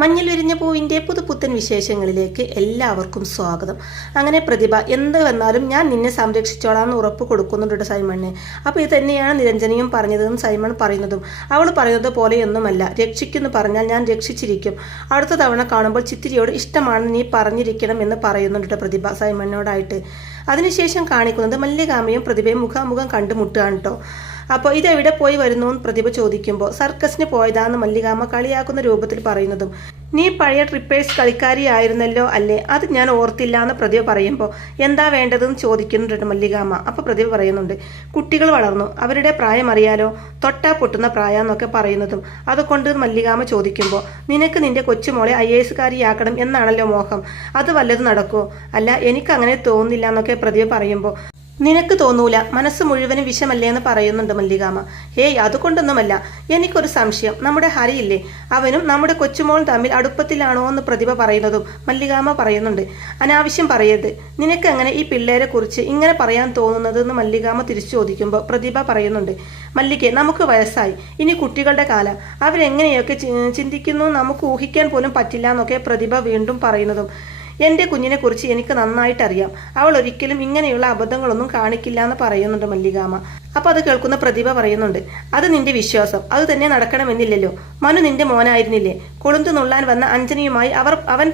മഞ്ഞൾ വിരിഞ്ഞ പൂവിൻ്റെ പുതുപുത്തൻ വിശേഷങ്ങളിലേക്ക് എല്ലാവർക്കും സ്വാഗതം. അങ്ങനെ പ്രതിഭ എന്ത് വന്നാലും ഞാൻ നിന്നെ സംരക്ഷിച്ചോളാമെന്ന് ഉറപ്പ് കൊടുക്കുന്നുണ്ട് സൈമണിന്. അപ്പോൾ ഇത് തന്നെയാണ് നിരഞ്ജനയും പറഞ്ഞതെന്നും സൈമൺ പറയുന്നതും. അവൾ പറയുന്നത് പോലെയൊന്നുമല്ല, രക്ഷിക്കുമെന്ന് പറഞ്ഞാൽ ഞാൻ രക്ഷിച്ചിരിക്കും. അടുത്ത തവണ കാണുമ്പോൾ ചിത്തിരിയോട് ഇഷ്ടമാണെന്ന് നീ പറഞ്ഞിരിക്കണം എന്ന് പറയുന്നുണ്ട് പ്രതിഭ സൈമണിനോടായിട്ട്. അതിനുശേഷം കാണിക്കുന്നത് മല്ലികാമയും പ്രതിഭയും മുഖാമുഖം കണ്ടുമുട്ടുകയാണ് കേട്ടോ. അപ്പോൾ ഇതെവിടെ പോയി വരുന്നു എന്ന് പ്രതിഭ ചോദിക്കുമ്പോൾ സർക്കസിന് പോയതാന്ന് മല്ലികാമ്മ കളിയാക്കുന്ന രൂപത്തിൽ പറയുന്നതും, നീ പഴയ ട്രിപ്പേഴ്സ് കളിക്കാരിയായിരുന്നല്ലോ അല്ലേ, അത് ഞാൻ ഓർത്തില്ല എന്ന് പ്രതിഭ പറയുമ്പോൾ എന്താ വേണ്ടതെന്ന് ചോദിക്കുന്നുണ്ട് മല്ലികാമ്മ. അപ്പോൾ പ്രതിഭ പറയുന്നുണ്ട്, കുട്ടികൾ വളർന്നു, അവരുടെ പ്രായം അറിയാലോ, തൊട്ടാ പൊട്ടുന്ന പ്രായം എന്നൊക്കെ പറയുന്നതും. അതുകൊണ്ട് മല്ലികാമ്മ ചോദിക്കുമ്പോൾ നിനക്ക് നിന്റെ കൊച്ചുമോളെ IAS കാരിയാക്കണം എന്നാണല്ലോ മോഹം, അത് വല്ലതും നടക്കുമോ? അല്ല, എനിക്കങ്ങനെ തോന്നുന്നില്ല എന്നൊക്കെ പ്രതിഭ പറയുമ്പോൾ നിനക്ക് തോന്നൂല, മനസ്സ് മുഴുവനും വിഷമല്ലേ എന്ന് പറയുന്നുണ്ട് മല്ലികാമ്മ. ഹേയ്, അതുകൊണ്ടൊന്നുമല്ല, എനിക്കൊരു സംശയം, നമ്മുടെ ഹരിയില്ലേ, അവനും നമ്മുടെ കൊച്ചുമോളും തമ്മിൽ അടുപ്പത്തിലാണോ എന്ന് പ്രതിഭ പറയുന്നതും മല്ലികാമ്മ പറയുന്നുണ്ട്, അനാവശ്യം പറയരുത്, നിനക്ക് എങ്ങനെ ഈ പിള്ളേരെ കുറിച്ച് ഇങ്ങനെ പറയാൻ തോന്നുന്നത് എന്ന് മല്ലികാമ്മ തിരിച്ചു ചോദിക്കുമ്പോൾ പ്രതിഭ പറയുന്നുണ്ട്, മല്ലികെ, നമുക്ക് വയസ്സായി, ഇനി കുട്ടികളുടെ കാലം, അവരെങ്ങനെയൊക്കെ ചിന്തിക്കുന്നു നമുക്ക് ഊഹിക്കാൻ പോലും പറ്റില്ല എന്നൊക്കെ പ്രതിഭ വീണ്ടും പറയുന്നതും, എൻ്റെ കുഞ്ഞിനെ കുറിച്ച് എനിക്ക് നന്നായിട്ടറിയാം, അവൾ ഒരിക്കലും ഇങ്ങനെയുള്ള അബദ്ധങ്ങളൊന്നും കാണിക്കില്ല എന്ന് പറയുന്നുണ്ട് മല്ലികാമ്മ. അപ്പോൾ അത് കേൾക്കുന്ന പ്രതിഭ പറയുന്നുണ്ട്, അത് നിന്റെ വിശ്വാസം, അത് തന്നെ നടക്കണമെന്നില്ലല്ലോ, മനു നിന്റെ മോനായിരുന്നില്ലേ, കൊളുന്തു നുള്ളാൻ വന്ന അഞ്ജനിയുമായി അവൻ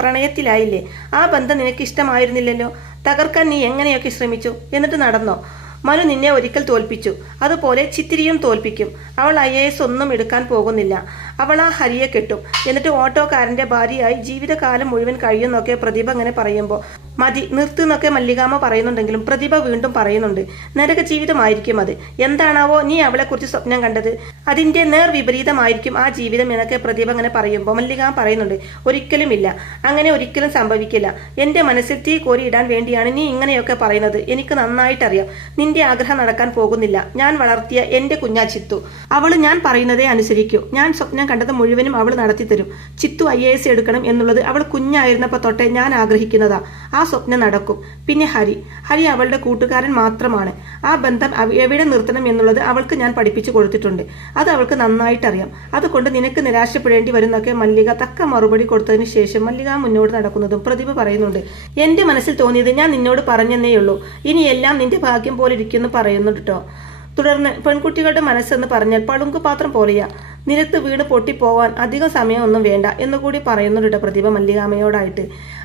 പ്രണയത്തിലായില്ലേ, ആ ബന്ധം നിനക്ക് ഇഷ്ടമായിരുന്നില്ലല്ലോ, തകർക്കാൻ നീ എങ്ങനെയൊക്കെ ശ്രമിച്ചു, എന്നിട്ട് നടന്നോ? മനു നിന്നെ ഒരിക്കൽ തോൽപ്പിച്ചു, അതുപോലെ ചിത്തിരിയും തോൽപ്പിക്കും. അവൾ IAS ഒന്നും എടുക്കാൻ പോകുന്നില്ല, അവൾ ആ ഹരിയെ കെട്ടും, എന്നിട്ട് ഓട്ടോക്കാരൻ്റെ ഭാര്യയായി ജീവിതകാലം മുഴുവൻ കഴിയുന്നൊക്കെ പ്രതിഭ അങ്ങനെ പറയുമ്പോൾ മതി നിർത്തുന്നൊക്കെ മല്ലികാമ്മ പറയുന്നുണ്ടെങ്കിലും പ്രതിഭ വീണ്ടും പറയുന്നുണ്ട്, നരക ജീവിതമായിരിക്കും അത്, എന്താണാവോ നീ അവളെക്കുറിച്ച് സ്വപ്നം കണ്ടത്, അതിൻ്റെ നേർ വിപരീതമായിരിക്കും ആ ജീവിതം എന്നൊക്കെ പ്രതിഭ അങ്ങനെ പറയുമ്പോൾ മല്ലികാമ്മ പറയുന്നുണ്ട്, ഒരിക്കലുമില്ല, അങ്ങനെ ഒരിക്കലും സംഭവിക്കില്ല, എൻ്റെ മനസ്സിൽ തീ കോരിയിടാൻ വേണ്ടിയാണ് നീ ഇങ്ങനെയൊക്കെ പറയുന്നത്, എനിക്ക് നന്നായിട്ടറിയാം, നിന്റെ ആഗ്രഹം നടക്കാൻ പോകുന്നില്ല, ഞാൻ വളർത്തിയ എൻ്റെ കുഞ്ഞാ ചിത്തു, അവൾ ഞാൻ പറയുന്നതേ അനുസരിക്കൂ, ഞാൻ സ്വപ്നം കണ്ടത് മുഴുവനും അവൾ നടത്തിത്തരും, ചിത്തു IAS എടുക്കണം എന്നുള്ളത് അവൾ കുഞ്ഞായിരുന്നപ്പോൾ തൊട്ടേ ഞാൻ ആഗ്രഹിക്കുന്നതാ, ആ സ്വപ്നം നടക്കും. പിന്നെ ഹരി അവളുടെ കൂട്ടുകാരൻ മാത്രമാണ്, ആ ബന്ധം എവിടെ നിർത്തണം എന്നുള്ളത് അവൾക്ക് ഞാൻ പഠിപ്പിച്ചു കൊടുത്തിട്ടുണ്ട്, അത് അവൾക്ക് നന്നായിട്ടറിയാം, അതുകൊണ്ട് നിനക്ക് നിരാശപ്പെടേണ്ടി വരുന്നൊക്കെ മല്ലിക തക്ക മറുപടി കൊടുത്തതിന് ശേഷം മല്ലിക മുന്നോട്ട് നടക്കുന്നതും പ്രതിഭ പറയുന്നുണ്ട്, എൻ്റെ മനസ്സിൽ തോന്നിയത് ഞാൻ നിന്നോട് പറഞ്ഞെന്നേയുള്ളൂ, ഇനിയെല്ലാം നിന്റെ ഭാഗ്യം പോലെ ഇരിക്കുമെന്ന് പറയുന്നുണ്ട് കേട്ടോ. തുടർന്ന് പെൺകുട്ടികളുടെ മനസ്സെന്ന് പറഞ്ഞാൽ പളുങ്കുപാത്രം പോലെയാ, നിലത്ത് വീണ് പൊട്ടിപ്പോവാൻ അധികം സമയമൊന്നും വേണ്ട എന്നുകൂടി പറയുന്നുണ്ട് പ്രതിഭ മല്ലികാമ്മയോടായിട്ട്.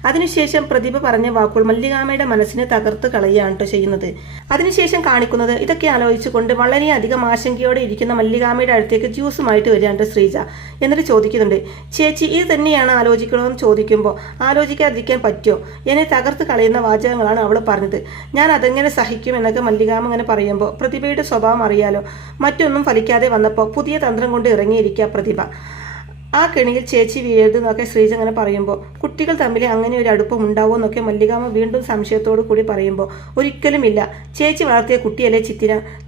അതിനുശേഷം പ്രതിഭ പറഞ്ഞ വാക്കുകൾ മല്ലികാമ്മയുടെ മനസ്സിനെ തകർത്ത് കളയുകയാണ് കേട്ടോ ചെയ്യുന്നത്. അതിനുശേഷം കാണിക്കുന്നത് ഇതൊക്കെ ആലോചിച്ചുകൊണ്ട് വളരെയധികം ആശങ്കയോടെ ഇരിക്കുന്ന മല്ലികാമ്മയുടെ അടുത്തേക്ക് ജ്യൂസുമായിട്ട് വരികയാണ് ശ്രീജ. എന്നിട്ട് ചോദിക്കുന്നുണ്ട്, ചേച്ചി ഇത് തന്നെയാണ് ആലോചിക്കണമെന്ന് ചോദിക്കുമ്പോൾ ആലോചിക്കാതിരിക്കാൻ പറ്റുമോ, എന്നെ തകർത്ത് കളയുന്ന വാചകങ്ങളാണ് അവൾ പറഞ്ഞത്, ഞാൻ അതെങ്ങനെ സഹിക്കും എന്നൊക്കെ മല്ലികാമ്മ അങ്ങനെ പറയുമ്പോൾ പ്രതിഭയുടെ സ്വഭാവം അറിയാലോ, മറ്റൊന്നും ഫലിക്കാതെ വന്നപ്പോൾ പുതിയ തന്ത്രം കൊണ്ട് ഇറങ്ങിയിരിക്കുക പ്രതിഭ. ആ കെണിയിൽ ചേച്ചി വീഴരുത് എന്നൊക്കെ ശ്രീജ അങ്ങനെ പറയുമ്പോൾ കുട്ടികൾ തമ്മിൽ അങ്ങനെ ഒരു അടുപ്പം ഉണ്ടാവുമോ എന്നൊക്കെ മല്ലികാമ്മ വീണ്ടും സംശയത്തോടു കൂടി പറയുമ്പോൾ ഒരിക്കലുമില്ല, ചേച്ചി വളർത്തിയ കുട്ടിയല്ലേ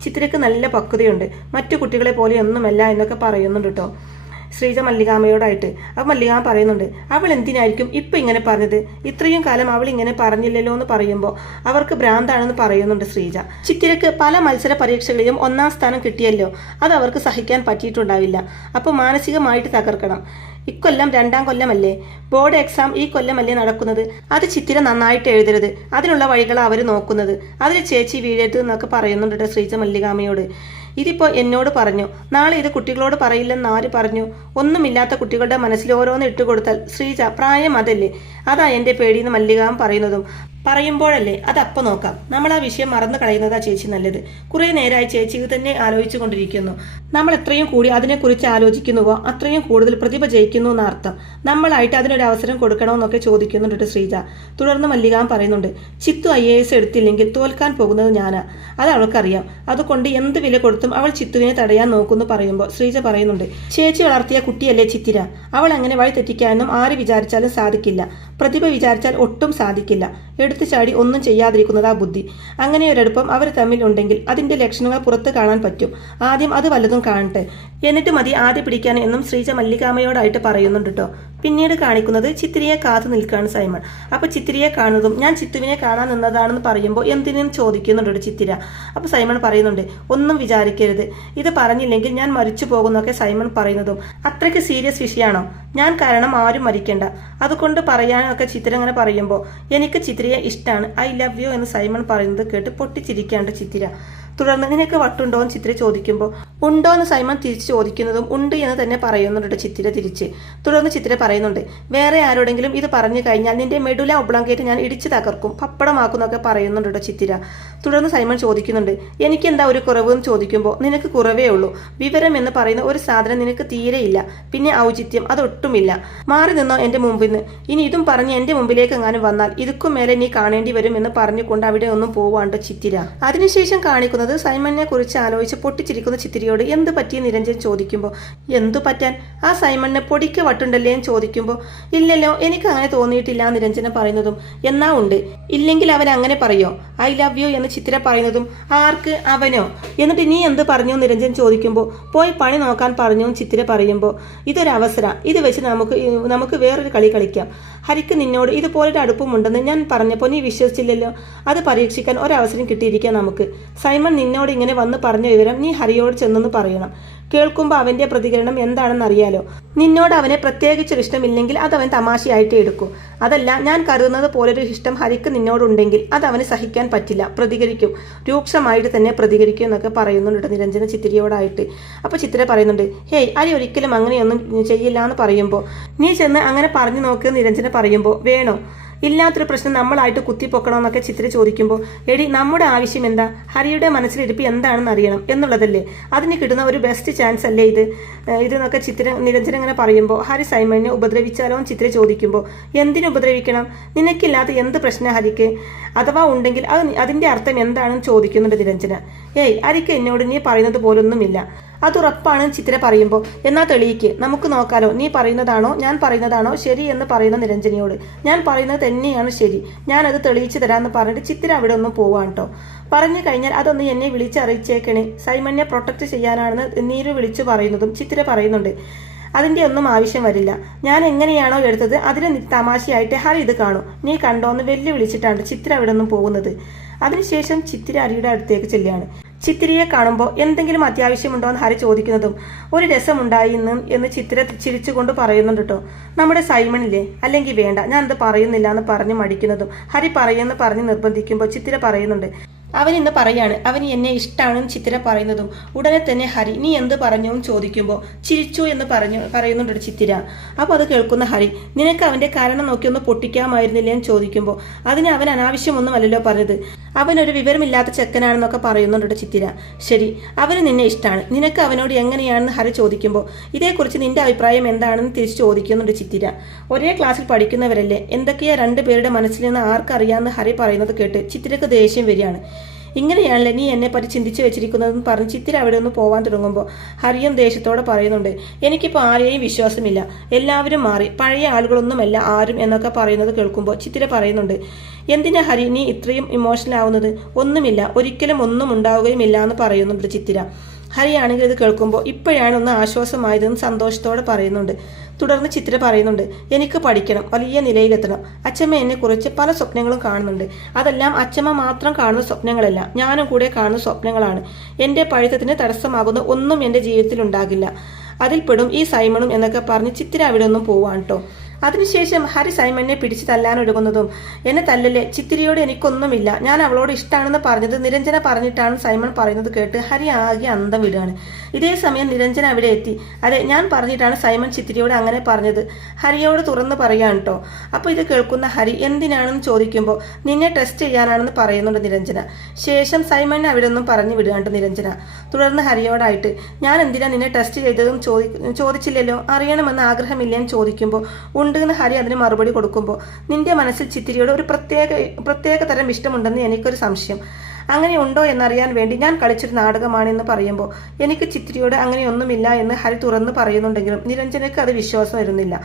ചിത്തിരക്ക് നല്ല പക്വതയുണ്ട്, മറ്റു കുട്ടികളെ പോലെയൊന്നുമല്ല എന്നൊക്കെ പറയുന്നുണ്ട് കേട്ടോ ശ്രീജ മല്ലികാമ്മയോടായിട്ട്. അപ്പോൾ മല്ലികാമ്മ പറയുന്നുണ്ട്, അവൾ എന്തിനായിരിക്കും ഇപ്പം ഇങ്ങനെ പറഞ്ഞത്, ഇത്രയും കാലം അവൾ ഇങ്ങനെ പറഞ്ഞില്ലല്ലോ എന്ന് പറയുമ്പോൾ അവർക്ക് ഭ്രാന്താണെന്ന് പറയുന്നുണ്ട് ശ്രീജ. ചിത്തിരക്ക് പല മത്സര പരീക്ഷകളിലും 1ാം സ്ഥാനം കിട്ടിയല്ലോ, അത് അവർക്ക് സഹിക്കാൻ പറ്റിയിട്ടുണ്ടാവില്ല, അപ്പോൾ മാനസികമായിട്ട് തകർക്കണം. ഇക്കൊല്ലം 2ാം കൊല്ലമല്ലേ, ബോർഡ് എക്സാം ഈ കൊല്ലമല്ലേ നടക്കുന്നത്, അത് ചിത്തിര നന്നായിട്ട് എഴുതരുത്, അതിനുള്ള വഴികളാണ് അവർ നോക്കുന്നത്, അതിൽ ചേച്ചി വീഴരുത് എന്നൊക്കെ പറയുന്നുണ്ട് ശ്രീജ മല്ലികാമ്മയോട്. ഇതിപ്പോൾ എന്നോട് പറഞ്ഞു, നാളെ ഇത് കുട്ടികളോട് പറയില്ലെന്ന് ആര് പറഞ്ഞു, ഒന്നുമില്ലാത്ത കുട്ടികളുടെ മനസ്സിൽ ഓരോന്ന് ഇട്ടുകൊടുത്താൽ ശ്രീജ പ്രായം അതല്ലേ, അതാ എൻ്റെ പേടിയെന്ന് മല്ലികാമ്മ പറയുന്നതും, പറയുമ്പോഴല്ലേ അതപ്പോൾ നോക്കാം, നമ്മൾ ആ വിഷയം മറന്നു കളയുന്നതാ ചേച്ചി നല്ലത്, കുറേ നേരമായി ചേച്ചി ഇത് തന്നെ ആലോചിച്ചു കൊണ്ടിരിക്കുന്നു, നമ്മൾ എത്രയും കൂടി അതിനെക്കുറിച്ച് ആലോചിക്കുന്നുവോ അത്രയും കൂടുതൽ പ്രതിഭ ജയിക്കുന്നു എന്നർത്ഥം, നമ്മളായിട്ട് അതിനൊരു അവസരം കൊടുക്കണമെന്നൊക്കെ ചോദിക്കുന്നുണ്ട് ശ്രീജ. തുടർന്ന് മല്ലികാമ്മ പറയുന്നുണ്ട്, ചിത്തു IAS എടുത്തില്ലെങ്കിൽ തോൽക്കാൻ പോകുന്നത് ഞാനാ, അത് അവൾക്കറിയാം, അതുകൊണ്ട് എന്ത് വില കൊടുത്തും അവൾ ചിത്തുവിനെ തടയാൻ നോക്കുമെന്ന് പറയുമ്പോൾ ശ്രീജ പറയുന്നുണ്ട്, ചേച്ചി വളർത്തിയ കുട്ടിയല്ലേ ചിത്തിര, അവൾ അങ്ങനെ വഴി തെറ്റിക്കാനൊന്നും ആര് വിചാരിച്ചാലും സാധിക്കില്ല, പ്രതിഭ വിചാരിച്ചാൽ ഒട്ടും സാധിക്കില്ല, എടുത്തു ചാടി ഒന്നും ചെയ്യാതിരിക്കുന്നതാ ബുദ്ധി, അങ്ങനെ ഒരടുപ്പം അവർ തമ്മിൽ ഉണ്ടെങ്കിൽ അതിൻ്റെ ലക്ഷണങ്ങൾ പുറത്ത് കാണാൻ പറ്റും, ആദ്യം അത് വല്ലതും കാണട്ടെ, എന്നിട്ട് മതി ആദ്യം പിടിക്കാൻ എന്നും ശ്രീജ മല്ലികാമ്മയോടായിട്ട് പറയുന്നുണ്ട് കേട്ടോ. പിന്നീട് കാണിക്കുന്നത് ചിത്തിരിയെ കാത്തു നിൽക്കുകയാണ് സൈമൺ. അപ്പോൾ ചിത്തിരിയെ കാണുന്നതും ഞാൻ ചിത്തുവിനെ കാണാൻ നിന്നതാണെന്ന് പറയുമ്പോൾ എന്തിനും ചോദിക്കുന്നുണ്ട് ചിത്തിര. അപ്പോൾ സൈമൺ പറയുന്നുണ്ട്, ഒന്നും വിചാരിക്കരുത്, ഇത് പറഞ്ഞില്ലെങ്കിൽ ഞാൻ മരിച്ചു പോകുന്നൊക്കെ സൈമൺ പറയുന്നതും, അത്രയ്ക്ക് സീരിയസ് വിഷയമാണോ? ഞാൻ കാരണം ആരും മരിക്കണ്ട, അതുകൊണ്ട് പറയാനൊക്കെ ചിത്തിര അങ്ങനെ പറയുമ്പോൾ എനിക്ക് ചിത്തിരയെ ഇഷ്ടമാണ്, ഐ ലവ് യു എന്ന് സൈമൺ പറയുന്നത് കേട്ട് പൊട്ടിച്ചിരിക്കാണ്ട് ചിത്തിര. തുടർന്ന് നിനക്ക് വട്ടുണ്ടോ എന്ന് ചിത്തിര ചോദിക്കുമ്പോൾ ഉണ്ടോ എന്ന് സൈമൺ തിരിച്ച് ചോദിക്കുന്നതും ഉണ്ട് എന്ന് തന്നെ പറയുന്നുണ്ട് ചിത്തിര തിരിച്ച്. തുടർന്ന് ചിത്തിര പറയുന്നുണ്ട്, വേറെ ആരോടെങ്കിലും ഇത് പറഞ്ഞു കഴിഞ്ഞാൽ നിന്റെ മെഡുല ഒബ്ലാങ്കേറ്റ് ഞാൻ ഇടിച്ചു തകർക്കും, പപ്പടമാക്കുന്നൊക്കെ പറയുന്നുണ്ട് ചിത്തിര. തുടർന്ന് സൈമൺ ചോദിക്കുന്നുണ്ട്, എനിക്ക് എന്താ ഒരു കുറവ് എന്ന് ചോദിക്കുമ്പോൾ നിനക്ക് കുറവേ ഉള്ളൂ, വിവരം എന്ന് പറയുന്ന ഒരു സാധനം നിനക്ക് തീരെയില്ല, പിന്നെ ഔചിത്യം അതൊട്ടുമില്ല, മാറി നിന്നോ എൻ്റെ മുമ്പിൽ നിന്ന്, ഇനി ഇതും പറഞ്ഞ് എൻ്റെ മുമ്പിലേക്ക് എങ്ങാനും വന്നാൽ ഇതുക്കും മേലെ നീ കാണേണ്ടി വരും എന്ന് പറഞ്ഞുകൊണ്ട് അവിടെ ഒന്നും പോവാണ്ട് ചിത്തിര. അതിനുശേഷം കാണിക്കുന്നത് സൈമണിനെ കുറിച്ച് ആലോചിച്ച് പൊട്ടിച്ചിരിക്കുന്ന ചിത്തിരിയോട് എന്ത് പറ്റിയ നിരഞ്ജൻ ചോദിക്കുമ്പോൾ എന്തു പറ്റാൻ, ആ സൈമണിനെ പൊടിക്ക് വട്ടുണ്ടല്ലേ എന്ന് ചോദിക്കുമ്പോൾ ഇല്ലല്ലോ എനിക്ക് അങ്ങനെ തോന്നിയിട്ടില്ല നിരഞ്ജന പറയുന്നതും, എന്നാ ഉണ്ട്, ഇല്ലെങ്കിൽ അവൻ അങ്ങനെ പറയോ, ഐ ലവ് യു എന്ന് ചിത്തിര പറയുന്നതും, ആർക്ക്, അവനോ, എന്നിട്ട് നീ എന്ത് പറഞ്ഞു നിരഞ്ജൻ ചോദിക്കുമ്പോൾ പോയി പണി നോക്കാൻ പറഞ്ഞു ചിത്തിര പറയുമ്പോൾ ഇതൊരവസരം, ഇത് വെച്ച് നമുക്ക് വേറൊരു കളി കളിക്കാം, ഹരിക്ക് നിന്നോട് ഇതുപോലൊരു അടുപ്പമുണ്ടെന്ന് ഞാൻ പറഞ്ഞപ്പോൾ നീ വിശ്വസിച്ചില്ലല്ലോ, അത് പരീക്ഷിക്കാൻ ഒരവസരം കിട്ടിയിരിക്കാം നമുക്ക്. സൈമൺ നിന്നോട് ഇങ്ങനെ വന്ന് പറഞ്ഞ വിവരം നീ ഹരിയോട് ചെന്നെന്ന് പറയണം, കേൾക്കുമ്പോൾ അവന്റെ പ്രതികരണം എന്താണെന്ന് അറിയാലോ, നിന്നോട് അവനെ പ്രത്യേകിച്ചൊരു ഇഷ്ടമില്ലെങ്കിൽ അത് അവൻ തമാശയായിട്ട് എടുക്കും, അതല്ല ഞാൻ കരുതുന്നത് പോലൊരു ഇഷ്ടം ഹരിക്ക് നിന്നോടുണ്ടെങ്കിൽ അത് അവന് സഹിക്കാൻ പറ്റില്ല, പ്രതികരിക്കും, രൂക്ഷമായിട്ട് തന്നെ പ്രതികരിക്കും എന്നൊക്കെ പറയുന്നുണ്ട് നിരഞ്ജന ചിത്തിരിയോടായിട്ട്. അപ്പോൾ ചിത്തിര പറയുന്നുണ്ട്, ഹേയ് ഹരി ഒരിക്കലും അങ്ങനെയൊന്നും ചെയ്യില്ല എന്ന് പറയുമ്പോൾ നീ ചെന്ന് അങ്ങനെ പറഞ്ഞു നോക്ക് നിരഞ്ജന പറയുമ്പോൾ വേണോ, ഇല്ലാത്തൊരു പ്രശ്നം നമ്മളായിട്ട് കുത്തിപ്പൊക്കണമെന്നൊക്കെ ചിത്തിര ചോദിക്കുമ്പോൾ എടി നമ്മുടെ ആവശ്യം എന്താ, ഹരിയുടെ മനസ്സിലിരിപ്പ് എന്താണെന്ന് അറിയണം എന്നുള്ളതല്ലേ, അതിന് കിട്ടുന്ന ഒരു ബെസ്റ്റ് ചാൻസ് അല്ലേ ഇതെന്നൊക്കെ നിരഞ്ജന ഇങ്ങനെ പറയുമ്പോൾ ഹരി സൈമണിനെ ഉപദ്രവിച്ചാലോ എന്ന് ചിത്തിര ചോദിക്കുമ്പോൾ എന്തിനു ഉപദ്രവിക്കണം, നിനക്കില്ലാത്ത എന്ത് പ്രശ്നം ഹരിക്ക്, അഥവാ ഉണ്ടെങ്കിൽ അതിന്റെ അർത്ഥം എന്താണെന്ന് ചോദിക്കുന്നുണ്ട് നിരഞ്ജന. ഏയ് ഹരിക്ക് എന്നോട് നീ പറയുന്നത് പോലൊന്നുമില്ല, അതുറപ്പാണ് ചിത്തിര പറയുമ്പോൾ എന്നാ തെളിയിക്ക്, നമുക്ക് നോക്കാലോ, നീ പറയുന്നതാണോ ഞാൻ പറയുന്നതാണോ ശരി എന്ന് പറയുന്ന നിരഞ്ജനയോട് ഞാൻ പറയുന്നത് തന്നെയാണ് ശരി, ഞാനത് തെളിയിച്ചു തരാമെന്ന് പറഞ്ഞിട്ട് ചിത്തിര അവിടെ ഒന്നും പോവാണ് കേട്ടോ. പറഞ്ഞു കഴിഞ്ഞാൽ അതൊന്ന് എന്നെ വിളിച്ചറിയിച്ചേക്കണേ, സൈമണിനെ പ്രൊട്ടക്ട് ചെയ്യാനാണെന്ന് നീരു വിളിച്ചു പറയുന്നതും ചിത്തിര പറയുന്നുണ്ട്, അതിൻ്റെ ഒന്നും ആവശ്യം വരില്ല, ഞാൻ എങ്ങനെയാണോ എടുത്തത് അതിന് തമാശയായിട്ട് ഹരി ഇത് കാണും, നീ കണ്ടോ എന്ന് വെല്ലുവിളിച്ചിട്ടാണ് ചിത്തിര അവിടെ ഒന്നും പോകുന്നത്. അതിനുശേഷം ചിത്തിര ഹരിയുടെ അടുത്തേക്ക് ചെല്ലുകയാണ്. ചിത്തിരിയെ കാണുമ്പോൾ എന്തെങ്കിലും അത്യാവശ്യമുണ്ടോ എന്ന് ഹരി ചോദിക്കുന്നതും ഒരു രസമുണ്ടായി എന്ന് ചിത്തിര ചിരിച്ചുകൊണ്ട് പറയുന്നുണ്ട് കേട്ടോ. നമ്മുടെ സൈമണില്ലേ, അല്ലെങ്കിൽ വേണ്ട ഞാൻ അത് പറയുന്നില്ല എന്ന് പറഞ്ഞ് മടിക്കുന്നതും ഹരി പറയുമെന്ന് പറഞ്ഞ് നിർബന്ധിക്കുമ്പോൾ ചിത്തിര പറയുന്നുണ്ട്, അവൻ ഇന്ന് പറയാണ് അവന് എന്നെ ഇഷ്ടമാണെന്ന് ചിത്തിര പറയുന്നതും ഉടനെ തന്നെ ഹരി നീ എന്ത് പറഞ്ഞു എന്ന് ചോദിക്കുമ്പോൾ ചിരിച്ചു എന്ന് പറയുന്നുണ്ട് ചിത്തിര. അപ്പോൾ അത് കേൾക്കുന്ന ഹരി നിനക്ക് അവന്റെ കാരണം നോക്കി ഒന്ന് പൊട്ടിക്കാമായിരുന്നില്ലേ എന്ന് ചോദിക്കുമ്പോൾ അതിന് അവൻ അനാവശ്യമൊന്നുമല്ലല്ലോ പറഞ്ഞത്, അവനൊരു വിവരമില്ലാത്ത ചെക്കനാണെന്നൊക്കെ പറയുന്നുണ്ട് ചിത്തിര. ശരി, അവന് നിന്നെ ഇഷ്ടമാണ്, നിനക്ക് അവനോട് എങ്ങനെയാണെന്ന് ഹരി ചോദിക്കുമ്പോൾ ഇതേക്കുറിച്ച് നിന്റെ അഭിപ്രായം എന്താണെന്ന് തിരിച്ച് ചോദിക്കുന്നുണ്ട് ചിത്തിര. ഒരേ ക്ലാസ്സിൽ പഠിക്കുന്നവരല്ലേ, എന്തൊക്കെയാ രണ്ടുപേരുടെ മനസ്സിൽ നിന്ന് ആർക്കറിയാമെന്ന് ഹരി പറയുന്നത് കേട്ട് ചിത്തിരക്ക് ദേഷ്യം വരികയാണ്. ഇങ്ങനെയാണല്ലേ നീ എന്നെ പറ്റി ചിന്തിച്ചു വെച്ചിരിക്കുന്നതെന്ന് പറഞ്ഞ് ചിത്തിര അവിടെ ഒന്ന് പോവാൻ തുടങ്ങുമ്പോൾ ഹരിയും ദേഷ്യത്തോടെ പറയുന്നുണ്ട്, എനിക്കിപ്പോൾ ആരെയും വിശ്വാസമില്ല, എല്ലാവരും മാറി, പഴയ ആളുകളൊന്നുമല്ല ആരും എന്നൊക്കെ പറയുന്നത് കേൾക്കുമ്പോൾ ചിത്തിര പറയുന്നുണ്ട്, എന്തിനാ ഹരി നീ ഇത്രയും ഇമോഷണൽ ആവുന്നത്, ഒന്നുമില്ല, ഒരിക്കലും ഒന്നും ഉണ്ടാവുകയുമില്ല എന്ന് പറയുന്നുണ്ട് ചിത്തിര. ഹരിയാണെങ്കിൽ ഇത് കേൾക്കുമ്പോൾ ഇപ്പോഴാണ് ഒന്ന് ആശ്വാസമായതെന്ന് സന്തോഷത്തോടെ പറയുന്നുണ്ട്. തുടർന്ന് ചിത്തിര പറയുന്നുണ്ട്, എനിക്ക് പഠിക്കണം, വലിയ നിലയിലെത്തണം, അച്ഛമ്മ എന്നെ കുറിച്ച് പല സ്വപ്നങ്ങളും കാണുന്നുണ്ട്, അതെല്ലാം അച്ഛമ്മ മാത്രം കാണുന്ന സ്വപ്നങ്ങളല്ല, ഞാനും കൂടെ കാണുന്ന സ്വപ്നങ്ങളാണ്, എൻ്റെ പഠിത്തത്തിന് തടസ്സമാകുന്ന ഒന്നും എൻ്റെ ജീവിതത്തിൽ ഉണ്ടാകില്ല, അതിൽപ്പെടും ഈ സൈമണും എന്നൊക്കെ പറഞ്ഞ് ചിത്തിര അവിടെ ഒന്നും പോവാണ് കേട്ടോ. അതിനുശേഷം ഹരി സൈമണിനെ പിടിച്ച് തല്ലാനൊരുങ്ങുന്നതും എന്നെ തല്ലല്ലേ, ചിത്തിരിയോട് എനിക്കൊന്നുമില്ല, ഞാൻ അവളോട് ഇഷ്ടമാണെന്ന് പറഞ്ഞത് നിരഞ്ജന പറഞ്ഞിട്ടാണ് സൈമൺ പറയുന്നത് കേട്ട് ഹരി ആകെ അന്തം വിടുകയാണ്. ഇതേ സമയം നിരഞ്ജന അവിടെ എത്തി. അതെ, ഞാൻ പറഞ്ഞിട്ടാണ് സൈമൺ ചിത്തിരിയോട് അങ്ങനെ പറഞ്ഞത്, ഹരിയോട് തുറന്ന് പറയാൻ കേട്ടോ. അപ്പോൾ ഇത് കേൾക്കുന്ന ഹരി എന്തിനാണെന്ന് ചോദിക്കുമ്പോൾ നിന്നെ ടെസ്റ്റ് ചെയ്യാനാണെന്ന് പറയുന്നുണ്ട് നിരഞ്ജന. ശേഷം സൈമണിനെ അവിടെ ഒന്നും പറഞ്ഞു വിടുകയാണ് നിരഞ്ജന. തുടർന്ന് ഹരിയോടായിട്ട് ഞാൻ എന്തിനാ നിന്നെ ടെസ്റ്റ് ചെയ്തതും ചോദിച്ചില്ലല്ലോ, അറിയണമെന്ന് ആഗ്രഹമില്ലെന്ന് ചോദിക്കുമ്പോൾ എന്ന് ഹരി അതിന് മറുപടി കൊടുക്കുമ്പോൾ നിന്റെ മനസ്സിൽ ചിത്തിരിയോട് ഒരു പ്രത്യേക തരം ഇഷ്ടമുണ്ടെന്ന് എനിക്കൊരു സംശയം, അങ്ങനെ ഉണ്ടോ എന്നറിയാൻ വേണ്ടി ഞാൻ കളിച്ചൊരു നാടകമാണെന്ന് പറയുമ്പോൾ എനിക്ക് ചിത്തിരിയോട് അങ്ങനെയൊന്നുമില്ല എന്ന് ഹരി തുറന്ന് പറയുന്നുണ്ടെങ്കിലും നിരഞ്ജനക്ക് അത് വിശ്വാസം വരുന്നില്ല.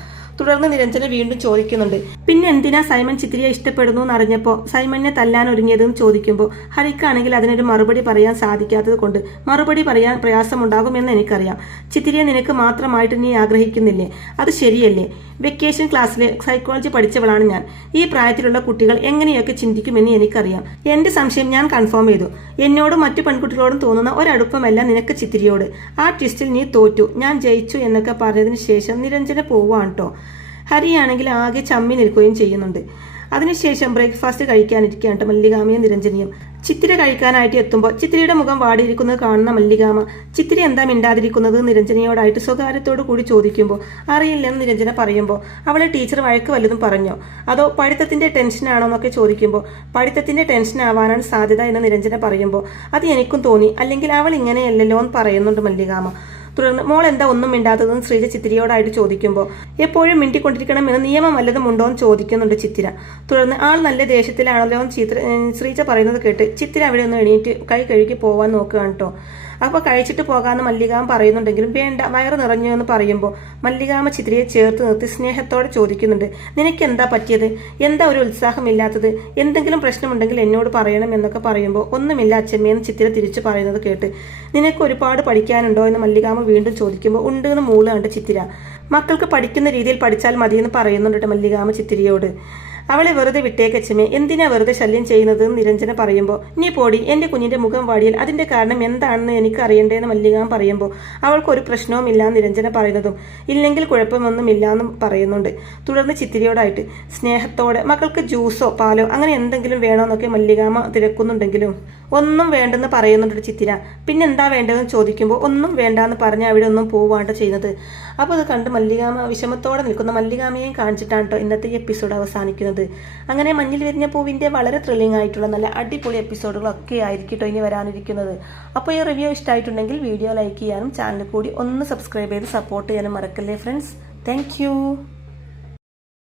തുടർന്ന് നിരഞ്ജന വീണ്ടും ചോദിക്കുന്നുണ്ട്, പിന്നെ എന്തിനാ സൈമൺ ചിത്തിരിയെ ഇഷ്ടപ്പെടുന്നു എന്നറിഞ്ഞപ്പോൾ സൈമണിനെ തല്ലാൻ ഒരുങ്ങിയതെന്ന് ചോദിക്കുമ്പോൾ ഹരിക്കാണെങ്കിൽ അതിനൊരു മറുപടി പറയാൻ സാധിക്കാത്തത് കൊണ്ട് മറുപടി പറയാൻ പ്രയാസമുണ്ടാകുമെന്ന് എനിക്കറിയാം. ചിത്തിരിയെ നിനക്ക് മാത്രമായിട്ട് നീ ആഗ്രഹിക്കുന്നില്ലേ? അത് ശരിയല്ലേ? വെക്കേഷൻ ക്ലാസ്സിൽ സൈക്കോളജി പഠിച്ചവളാണ് ഞാൻ. ഈ പ്രായത്തിലുള്ള കുട്ടികൾ എങ്ങനെയൊക്കെ ചിന്തിക്കുമെന്ന് എനിക്കറിയാം. എന്റെ സംശയം ഞാൻ കൺഫേം ചെയ്തു. എന്നോടും മറ്റു പെൺകുട്ടികളോടും തോന്നുന്ന ഒരടുപ്പമല്ല നിനക്ക് ചിത്തിരിയോട്. ആ ട്വിസ്റ്റിൽ നീ തോറ്റു, ഞാൻ ജയിച്ചു എന്നൊക്കെ പറഞ്ഞതിന് ശേഷം നിരഞ്ജന പോവാണ് കേട്ടോ. ഹരിയാണെങ്കിൽ ആകെ ചമ്മി നിൽക്കുകയും ചെയ്യുന്നുണ്ട്. അതിനുശേഷം ബ്രേക്ക്ഫാസ്റ്റ് കഴിക്കാനിരിക്കുകയാണ് മല്ലികാമയും നിരഞ്ജനിയും. ചിത്തിര കഴിക്കാനായിട്ട് എത്തുമ്പോൾ ചിത്തിരിയുടെ മുഖം വാടിയിരിക്കുന്നത് കാണുന്ന മല്ലികാമ ചിത്തിരി എന്താ മിണ്ടാതിരിക്കുന്നത് നിരഞ്ജനയോടായിട്ട് സ്വകാര്യത്തോടു കൂടി ചോദിക്കുമ്പോൾ അറിയില്ലെന്ന് നിരഞ്ജന പറയുമ്പോൾ അവളെ ടീച്ചർ വഴക്ക് വല്ലതും പറഞ്ഞോ, അതോ പഠിത്തത്തിന്റെ ടെൻഷനാണോ എന്നൊക്കെ ചോദിക്കുമ്പോൾ പഠിത്തത്തിന്റെ ടെൻഷൻ ആവാനാണ് സാധ്യത എന്ന് നിരഞ്ജന പറയുമ്പോൾ അത് എനിക്കും തോന്നി, അല്ലെങ്കിൽ അവൾ ഇങ്ങനെയല്ലല്ലോ എന്ന് പറയുന്നുണ്ട് മല്ലികാമ. തുടർന്ന് മോൾ എന്താ ഒന്നും മിണ്ടാത്തതെന്ന് ശ്രീജ ചിത്തിരിയോടായിട്ട് ചോദിക്കുമ്പോൾ എപ്പോഴും മിണ്ടിക്കൊണ്ടിരിക്കണമെന്ന് നിയമം വല്ലതും ഉണ്ടോ എന്ന് ചോദിക്കുന്നുണ്ട് ചിത്തിര. തുടർന്ന് ആൾ നല്ല ദേഷ്യത്തിലാണല്ലോ എന്ന് ശ്രീജ പറയുന്നത് കേട്ട് ചിത്തിര അവിടെ ഒന്ന് എണീറ്റ് കൈ കഴുകി പോവാൻ നോക്കുകയാണ് കേട്ടോ. അപ്പോൾ കഴിച്ചിട്ട് പോകാമെന്ന് മല്ലികാമ പറയുന്നുണ്ടെങ്കിലും വേണ്ട, വയറ് നിറഞ്ഞു എന്ന് പറയുമ്പോൾ മല്ലികാമ ചിത്തിരിയെ ചേർത്ത് നിർത്തി സ്നേഹത്തോടെ ചോദിക്കുന്നുണ്ട്, നിനക്ക് എന്താ പറ്റിയത്? എന്താ ഒരു ഉത്സാഹമില്ലാത്തത്? എന്തെങ്കിലും പ്രശ്നമുണ്ടെങ്കിൽ എന്നോട് പറയണം എന്നൊക്കെ പറയുമ്പോൾ ഒന്നുമില്ല അച്ഛമ്മയെന്ന് ചിത്തിര തിരിച്ചു പറയുന്നത് കേട്ട് നിനക്ക് ഒരുപാട് പഠിക്കാനുണ്ടോ എന്ന് മല്ലികാമ വീണ്ടും ചോദിക്കുമ്പോൾ ഉണ്ട് എന്ന് മൂളുകണ്ട് ചിത്തിര. മക്കൾക്ക് പഠിക്കുന്ന രീതിയിൽ പഠിച്ചാൽ മതിയെന്ന് പറയുന്നുണ്ട് മല്ലികാമ ചിത്തിരിയോട്. അവളെ വെറുതെ വിട്ടേക്കച്ചമ്മേ, എന്തിനാ വെറുതെ ശല്യം ചെയ്യുന്നതെന്ന് നിരഞ്ജന പറയുമ്പോൾ നീ പോടി, എന്റെ കുഞ്ഞിന്റെ മുഖം വാടിയാൽ അതിന്റെ കാരണം എന്താണെന്ന് എനിക്ക് അറിയണ്ടേന്ന് മല്ലികാമ പറയുമ്പോൾ അവൾക്കൊരു പ്രശ്നവുമില്ല നിരഞ്ജന പറയുന്നതും ഇല്ലെങ്കിൽ കുഴപ്പമൊന്നുമില്ലാന്നും പറയുന്നുണ്ട്. തുടർന്ന് ചിത്തിരിയോടായിട്ട് സ്നേഹത്തോടെ മക്കൾക്ക് ജ്യൂസോ പാലോ അങ്ങനെ എന്തെങ്കിലും വേണമെന്നൊക്കെ മല്ലികാമ തിരക്കുന്നുണ്ടെങ്കിലും ഒന്നും വേണ്ടെന്ന് പറയുന്നുണ്ട് ചിത്തിര. പിന്നെന്താ വേണ്ടതെന്ന് ചോദിക്കുമ്പോൾ ഒന്നും വേണ്ടാന്ന് പറഞ്ഞ് അവിടെ ഒന്നും പോവാണ്ട് ചെയ്യുന്നത്. അപ്പോൾ അത് കണ്ട് മല്ലികാമ വിഷമത്തോടെ നിൽക്കുന്ന മല്ലികാമയെയും കാണിച്ചിട്ടാണ് കേട്ടോ ഇന്നത്തെ ഈ എപ്പിസോഡ് അവസാനിക്കുന്നത്. അങ്ങനെ മഞ്ഞിൽ വിരിഞ്ഞ പൂവിൻ്റെ വളരെ ത്രില്ലിംഗ് ആയിട്ടുള്ള നല്ല അടിപൊളി എപ്പിസോഡുകളൊക്കെ ആയിരിക്കും കേട്ടോ ഇനി വരാനിരിക്കുന്നത്. അപ്പോൾ ഈ റിവ്യൂ ഇഷ്ടമായിട്ടുണ്ടെങ്കിൽ വീഡിയോ ലൈക്ക് ചെയ്യാനും ചാനൽ കൂടി ഒന്ന് സബ്സ്ക്രൈബ് ചെയ്ത് സപ്പോർട്ട് ചെയ്യാനും മറക്കല്ലേ ഫ്രണ്ട്സ്. താങ്ക്